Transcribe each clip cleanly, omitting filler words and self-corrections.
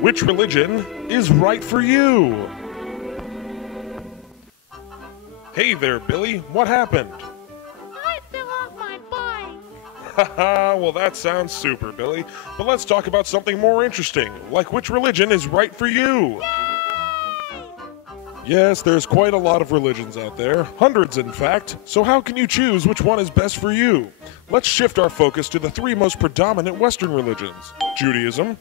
Which religion is right for you? Hey there, Billy. What happened? I fell off my bike. Haha, well that sounds super, Billy. But let's talk about something more interesting, like which religion is right for you? Yes, there's quite a lot of religions out there, hundreds in fact, so how can you choose which one is best for you? Let's shift our focus to the three most predominant Western religions: Judaism,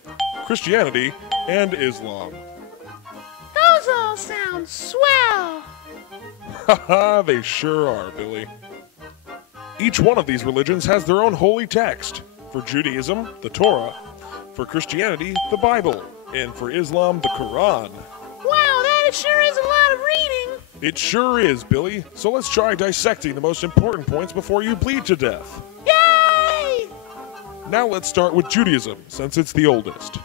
Christianity, and Islam. Those all sound swell. Haha, they sure are, Billy. Each one of these religions has their own holy text. For Judaism, the Torah. For Christianity, the Bible. And for Islam, the Quran. Wow, that sure is a lot of reading. It sure is, Billy. So let's try dissecting the most important points before you bleed to death. Yay! Now let's start with Judaism, since it's the oldest.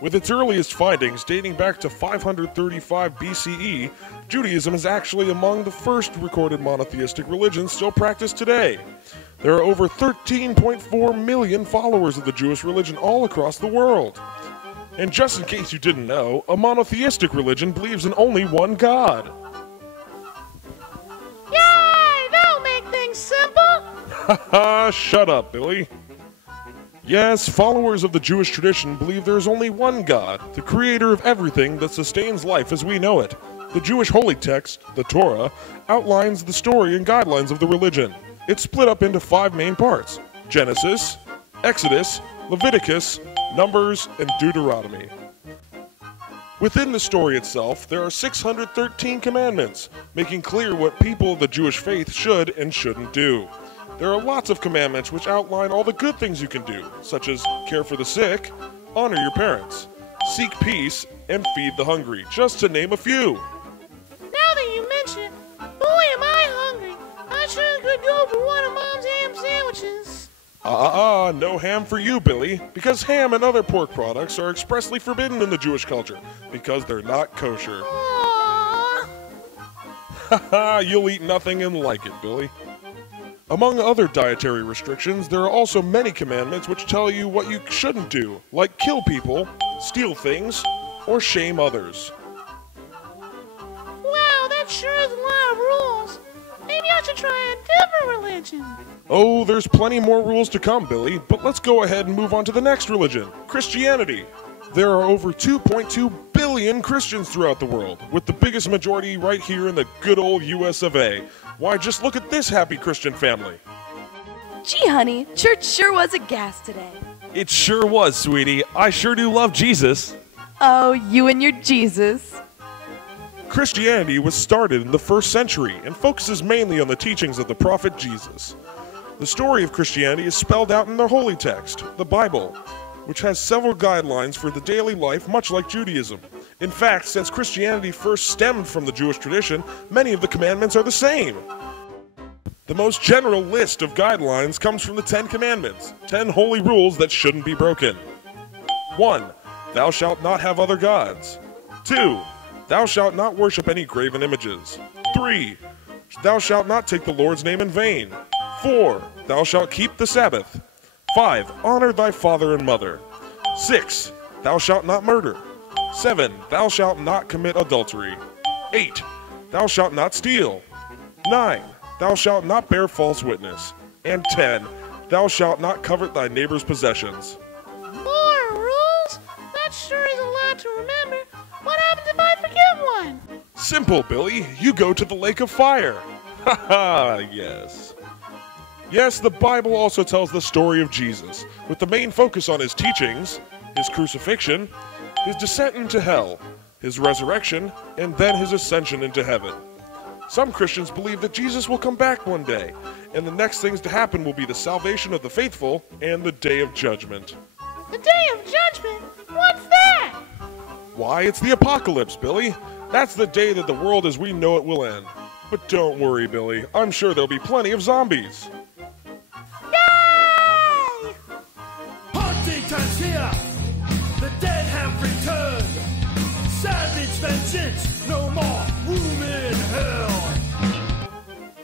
With its earliest findings dating back to 535 BCE, Judaism is actually among the first recorded monotheistic religions still practiced today. There are over 13.4 million followers of the Jewish religion all across the world. And just in case you didn't know, a monotheistic religion believes in only one God. Yay! That'll make things simple. Haha, shut up, Billy. Yes, followers of the Jewish tradition believe there is only one God, the creator of everything that sustains life as we know it. The Jewish holy text, the Torah, outlines the story and guidelines of the religion. It's split up into 5 main parts: Genesis, Exodus, Leviticus, Numbers, and Deuteronomy. Within the story itself, there are 613 commandments, making clear what people of the Jewish faith should and shouldn't do. There are lots of commandments which outline all the good things you can do, such as care for the sick, honor your parents, seek peace, and feed the hungry, just to name a few. Now that you mention it, boy am I hungry. I sure could go for one of Mom's ham sandwiches. No ham for you, Billy, because ham and other pork products are expressly forbidden in the Jewish culture, because they're not kosher. Aww. Haha, you'll eat nothing and like it, Billy. Among other dietary restrictions, there are also many commandments which tell you what you shouldn't do, like kill people, steal things, or shame others. Wow, that sure is a lot of rules. Maybe I should try a different religion. Oh, there's plenty more rules to come, Billy, but let's go ahead and move on to the next religion, Christianity. There are over 2.2 billion Christians throughout the world, with the biggest majority right here in the good old US of A. Why, just look at this happy Christian family. Gee, honey, church sure was a gas today. It sure was, sweetie. I sure do love Jesus. Oh, you and your Jesus. Christianity was started in the 1st century and focuses mainly on the teachings of the prophet Jesus. The story of Christianity is spelled out in the holy text, the Bible, which has several guidelines for the daily life, much like Judaism. In fact, since Christianity first stemmed from the Jewish tradition, many of the commandments are the same. The most general list of guidelines comes from the 10 Commandments, 10 holy rules that shouldn't be broken. 1. Thou shalt not have other gods. 2. Thou shalt not worship any graven images. 3. Thou shalt not take the Lord's name in vain. 4. Thou shalt keep the Sabbath. 5. Honor thy father and mother. 6. Thou shalt not murder. 7. Thou shalt not commit adultery. 8. Thou shalt not steal. 9. Thou shalt not bear false witness. And 10. Thou shalt not covet thy neighbor's possessions. More rules? That sure is a lot to remember. What happens if I forget one? Simple, Billy. You go to the lake of fire. Haha, yes. Yes, the Bible also tells the story of Jesus, with the main focus on his teachings, his crucifixion, his descent into hell, his resurrection, and then his ascension into heaven. Some Christians believe that Jesus will come back one day, and the next things to happen will be the salvation of the faithful and the Day of Judgment. The Day of Judgment? What's that? Why, it's the apocalypse, Billy. That's the day that the world as we know it will end. But don't worry, Billy. I'm sure there'll be plenty of zombies. Yay! Party time's here! The dead have returned! Savage vengeance! No more room in hell!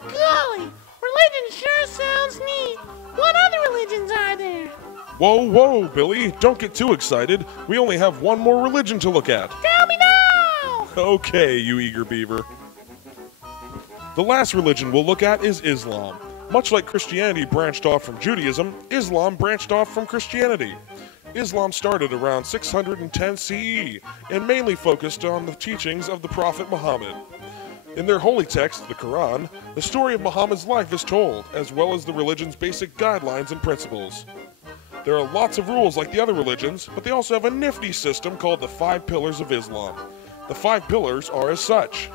Golly, religion sure sounds neat. What other religions are there? Whoa, whoa, Billy, don't get too excited. We only have one more religion to look at. Tell me now! Okay, you eager beaver. The last religion we'll look at is Islam. Much like Christianity branched off from Judaism, Islam branched off from Christianity. Islam started around 610 CE and mainly focused on the teachings of the Prophet Muhammad. In their holy text, the Quran, the story of Muhammad's life is told, as well as the religion's basic guidelines and principles. There are lots of rules like the other religions, but they also have a nifty system called the 5 Pillars of Islam. The 5 pillars are as such: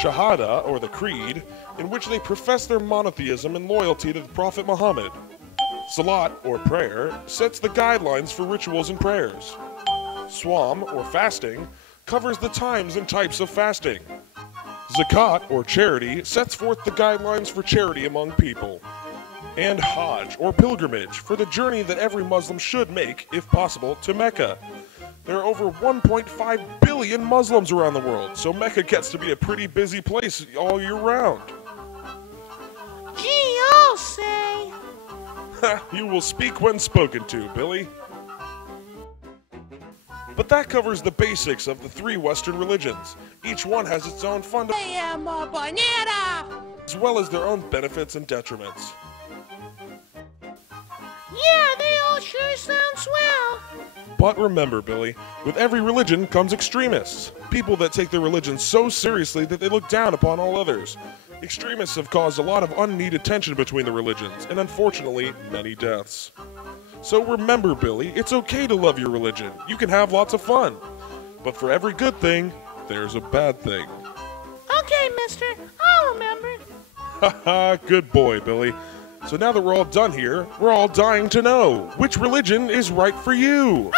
Shahada, or the Creed, in which they profess their monotheism and loyalty to the Prophet Muhammad. Salat, or prayer, sets the guidelines for rituals and prayers. Swam, or fasting, covers the times and types of fasting. Zakat, or charity, sets forth the guidelines for charity among people. And Hajj, or pilgrimage, for the journey that every Muslim should make, if possible, to Mecca. There are over 1.5 billion Muslims around the world, so Mecca gets to be a pretty busy place all year round. Gee, I'll say. You will speak when spoken to, Billy. But that covers the basics of the 3 Western religions. Each one has its own as well as their own benefits and detriments. Yeah, they all sure sound swell. But remember, Billy, with every religion comes extremists. People that take their religion so seriously that they look down upon all others. Extremists have caused a lot of unneeded tension between the religions, and unfortunately, many deaths. So remember, Billy, it's okay to love your religion. You can have lots of fun. But for every good thing, there's a bad thing. Okay, mister, I'll remember. Haha, good boy, Billy. So now that we're all done here, we're all dying to know, which religion is right for you?